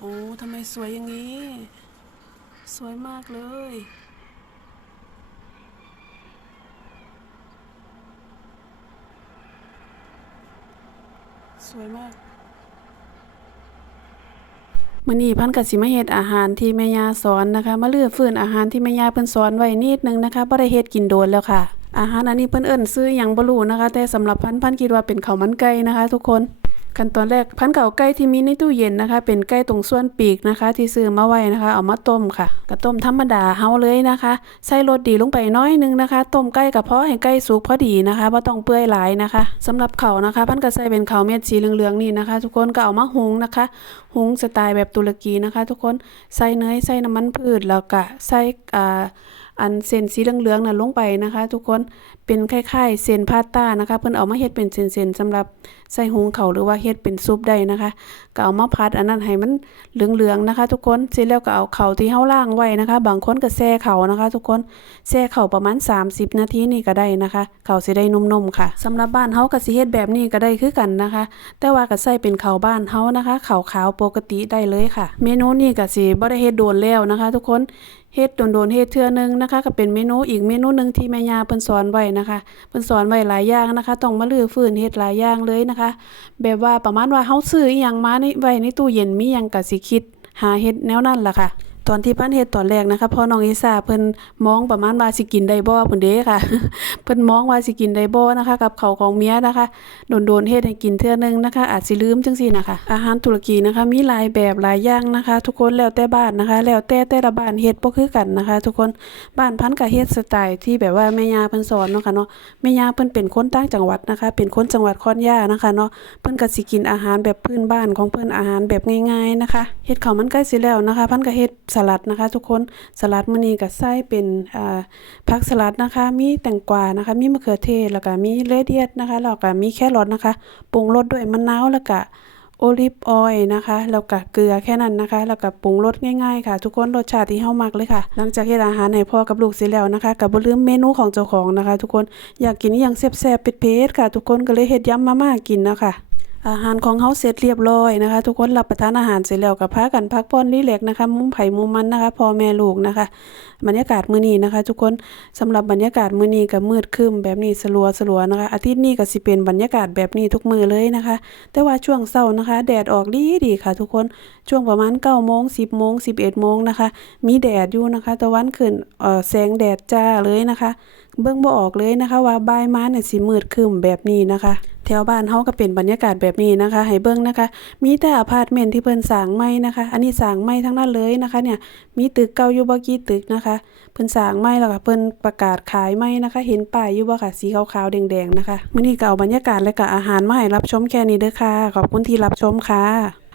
โอ้ทำไมสวยอย่างนี้ สวยมากเลย สวยมากมื้อนี้พันกับสิมาเฮ็ดอาหารที่แม่ยาสอนนะคะ มาเลือกฟื้นอาหารที่แม่ยาเพิ่นสอนไว้นิดนึงนะคะบ่ได้เฮ็ดกินโดนแล้วค่ะ อาหารอันนี้เพิ่นเอิ้นซื้อหยังบ่รู้นะคะ แต่สำหรับพันพันคิดว่าเป็นข้าวมันไก่นะคะ ทุกคน ขั้นตอนแรกพันเก่าไก่ที่มีในตู้เย็นนะคะ เป็นไก่ตรงส่วนปีกนะคะ ที่ซื้อมาไว้นะคะ เอามาต้มค่ะกระต้มธรรมดาเฮาเลยนะคะ ใส่รสดีลงไปน้อยนึงนะคะ ต้มไก่กระเพาะให้ไก่สุกพอดีนะคะบ่ต้องเปื่อยหลายนะคะสำหรับเขานะคะ พันก็ใส่เป็นเขาเม็ดสีเหลืองๆนี่นะคะ ทุกคนก็เอามาหุงนะคะ หุงสไตล์แบบตุรกีนะคะ ทุกคนใส่เนยใส่น้ำมันพืชแล้วก็ใส่อ่า อันเส้นสีเหลืองๆน่ะลงไปนะคะ ทุกคนเป็นคล้ายๆเส้นพาสต้านะคะ เพิ่นเอามาเฮ็ดเป็นเส้นๆสำหรับใส่หุงข้าหรือว่าเฮ็ดเป็นซุปได้นะคะก็เอามาพัดอันนั้นให้มันเหลืองๆนะคะ ทุกคนเสร็จแล้วก็เอาเข่าที่เฮาล่างไว้นะคะ บางคนก็แช่เข่านะคะ ทุกคนแช่เข่าประมาณ 30 นาทีนี่ก็ได้นะคะ เข่าสิได้นุ่มๆค่ะสำหรับบ้านเฮาก็สิเฮ็ดแบบนี้ก็ได้คือกันนะคะ แต่ว่าก็ใส่เป็นเข้าบ้านเฮานะคะเข้าขาวปกติได้เลยค่ะ เมนูนี้ก็สิบ่ได้เฮ็ดโดนแล้วนะคะ ทุกคน เฮ็ดโดนๆเฮ็ดเทื่อนึงนะคะ ก็เป็นเมนูอีกเมนูหนึ่งที่แม่ย่าเพิ่นสอนไว้นะคะเพิ่นสอนไว้หลายอย่างนะคะ ต้องมาลื้อฟื้นเฮ็ดหลายอย่างเลยนะคะ แบบว่าประมาณว่าเฮาซื้ออีหยังมาในไว้ในตู้เย็นมีหยังก็สิคิด หาเฮ็ดแนวนั้นล่ะค่ะ ตอนที่พันเฮ็ดตอนแรกนะคะพอน้องอีสาเพิ่นมองประมาณว่าสิกินได้บ่เพิ่นเด้ค่ะ เพิ่นมองว่าสิกินได้บ่นะคะ กับเขาของเมียนะคะโดนๆเฮ็ดให้กินเทื่อนึงนะคะ อาจสิลืมจังซี่นะคะ อาหารตุรกีนะคะ มีหลายแบบหลายอย่างนะคะ ทุกคนแล้วแต่บ้านนะคะ แล้วแต่แต่ละบ้านเฮ็ดบ่คือกันนะคะ ทุกคนบ้านพันก็เฮ็ดสไตล์ที่แบบว่าแม่ย่าเพิ่นสอนเนาะค่ะเนาะแม่ย่าเพิ่นเป็นคนต่างจังหวัดนะคะ เป็นคนจังหวัดคอนยานะคะเนาะเพิ่นก็สิกินอาหารแบบพื้นบ้านของเพิ่นอาหารแบบง่าย ๆนะคะเฮ็ดข้าวมันไก่สิแล้วนะคะ พันก็เฮ็ดสลัดนะคะ ทุกคนสลัดมื้อนี้ก็ใส่เป็นอ่าผักสลัดนะคะ มีแตงกวานะคะ มีมะเขือเทศแล้วก็มีเลเดียดนะคะแล้วก็มีแครอทนะคะปรุงรสด้วยมะนาวแล้วก็โอลิฟออยล์นะคะแล้วก็เกลือแค่นั้นนะคะ แล้วก็ปรุงรสง่ายๆค่ะ ทุกคนรสชาติที่เฮามักเลยค่ะ หลังจากเฮ็ดอาหารให้พ่อกับลูกเสร็จแล้วนะคะก็บ่ลืมเมนูของเจ้าของนะคะ ทุกคนอยากกินอหยังแซ่บๆเผ็ดๆค่ะ ทุกคนก็เลยเฮ็ดยำมาม่ากินนะคะ อาหารของเฮาเสร็จเรียบร้อยนะคะ ทุกคนรับประทานอาหารเสร็จแล้วก็พากันพักผ่อนรีแลกนะคะ มุมไผ่มุมมันนะคะพ่อแม่ลูกนะคะ บรรยากาศมื้อนี้นะคะ ทุกคนสำหรับบรรยากาศมื้อนี้ก็มืดครึ้มแบบนี้สลัวสลัวนะคะ อาทิตย์นี้ก็สิเป็นบรรยากาศแบบนี้ทุกมือเลยนะคะ แต่ว่าช่วงเช้านะคะ แดดออกดีดีค่ะ ทุกคนช่วงประมาณ9โมง10โมง11โมงนะคะ มีแดดอยู่นะคะตะวันขึ้นเออแสงแดดจ้าเลยนะคะ เบิ่งบ่ออกเลยนะคะ ว่าบ่ายมาเนี่ยสิมืดครึ้มแบบนี้นะคะ แถวบ้านเฮาก็เป็นบรรยากาศแบบนี้นะคะ ให้เบิ่งนะคะ มีแต่อพาร์ตเมนต์ที่เพิ่นสร้างใหม่นะคะ อันนี้สร้างใหม่ทั้งนั้นเลยนะคะ เนี่ย มีตึกเก่าอยู่บ่กี่ตึกนะคะ เพิ่นสร้างใหม่แล้วก็เพิ่นประกาศขายใหม่นะคะ เห็นป้ายอยู่บ่ค่ะ สีขาวๆแดงๆนะคะมื้อนี้ก็เอาบรรยากาศและก็อาหารมาให้รับชมแค่นี้เด้อค่ะ ขอบคุณที่รับชมค่ะ